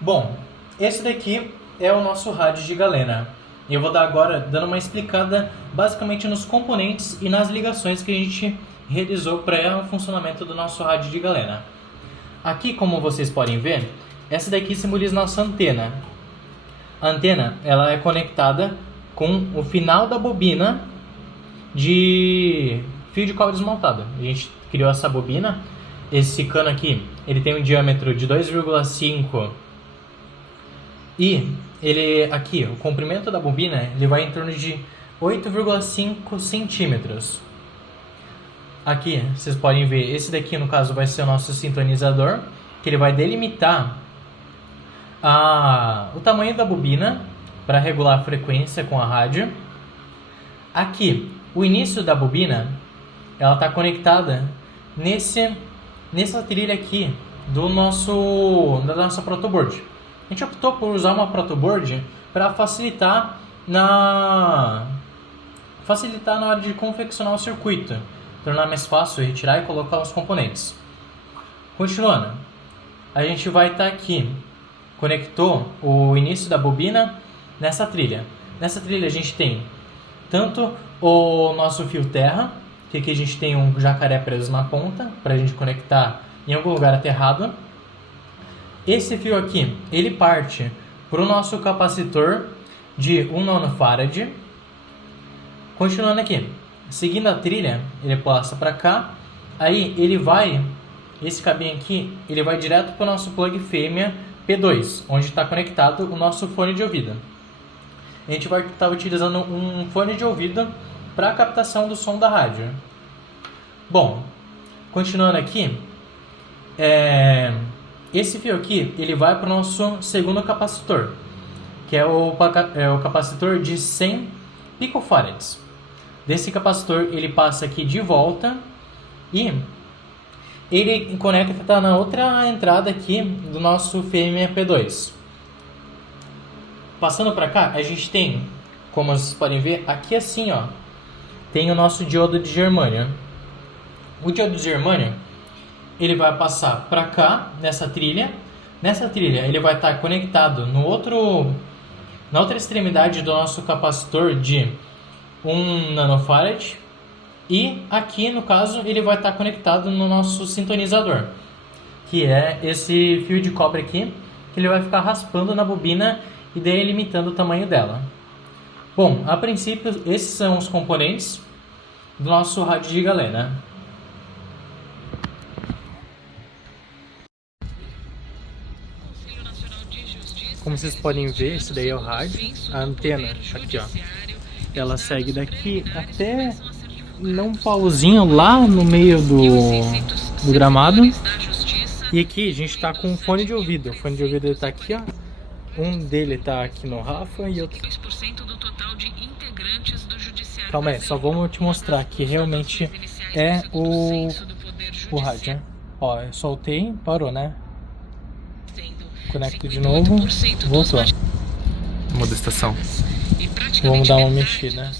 Bom, esse daqui é o nosso rádio de galena. Eu vou dar agora dando uma explicada basicamente nos componentes e nas ligações que a gente realizou para o funcionamento do nosso rádio de galena. Aqui, como vocês podem ver, essa daqui simboliza nossa antena. A antena ela é conectada com o final da bobina de fio de cobre desmontado. A gente criou essa bobina. Esse cano aqui ele tem um diâmetro de 2,5 e ele aqui, o comprimento da bobina ele vai em torno de 8,5 centímetros. Aqui vocês podem ver, esse daqui no caso vai ser o nosso sintonizador, que ele vai delimitar o tamanho da bobina para regular a frequência com a rádio. Aqui, o início da bobina, ela está conectada nessa trilha aqui da nossa protoboard. A gente optou por usar uma protoboard para facilitar na hora de confeccionar o circuito, tornar mais fácil retirar e colocar os componentes. Continuando, a gente vai estar aqui, conectou o início da bobina nessa trilha. Nessa trilha a gente tem tanto o nosso fio terra, que aqui a gente tem um jacaré preso na ponta, para a gente conectar em algum lugar aterrado. Esse fio aqui, ele parte para o nosso capacitor de 1 nanofarad. Continuando aqui, seguindo a trilha, ele passa para cá. Aí esse cabinho aqui, ele vai direto para o nosso plug fêmea P2, onde está conectado o nosso fone de ouvido. A gente vai estar utilizando um fone de ouvido para a captação do som da rádio. Bom, continuando aqui, esse fio aqui ele vai para o nosso segundo capacitor, que é o capacitor de 100 picofarads. Desse capacitor ele passa aqui de volta e ele conecta na outra entrada aqui do nosso fêmea P2. Passando para cá, a gente tem, como vocês podem ver, aqui assim, ó, tem o nosso diodo de germânio. O diodo de germânio, ele vai passar para cá, nessa trilha. Nessa trilha, ele vai estar conectado na outra extremidade do nosso capacitor de 1 nanofarad. E aqui, no caso, ele vai estar conectado no nosso sintonizador, que é esse fio de cobre aqui, que ele vai ficar raspando na bobina e delimitando o tamanho dela. Bom, a princípio, esses são os componentes do nosso rádio de galena. Como vocês podem ver, esse daí é o rádio. A antena, aqui ó, ela segue daqui até um pauzinho lá no meio do gramado. E aqui a gente está com um fone de ouvido. O fone de ouvido está aqui, ó. Um dele está aqui no Rafa e outro... Calma aí, só vamos te mostrar que realmente é o rádio, né? Ó, eu soltei, parou, né? Conecto de novo, voltou. Muda a estação. Vamos dar uma mexida.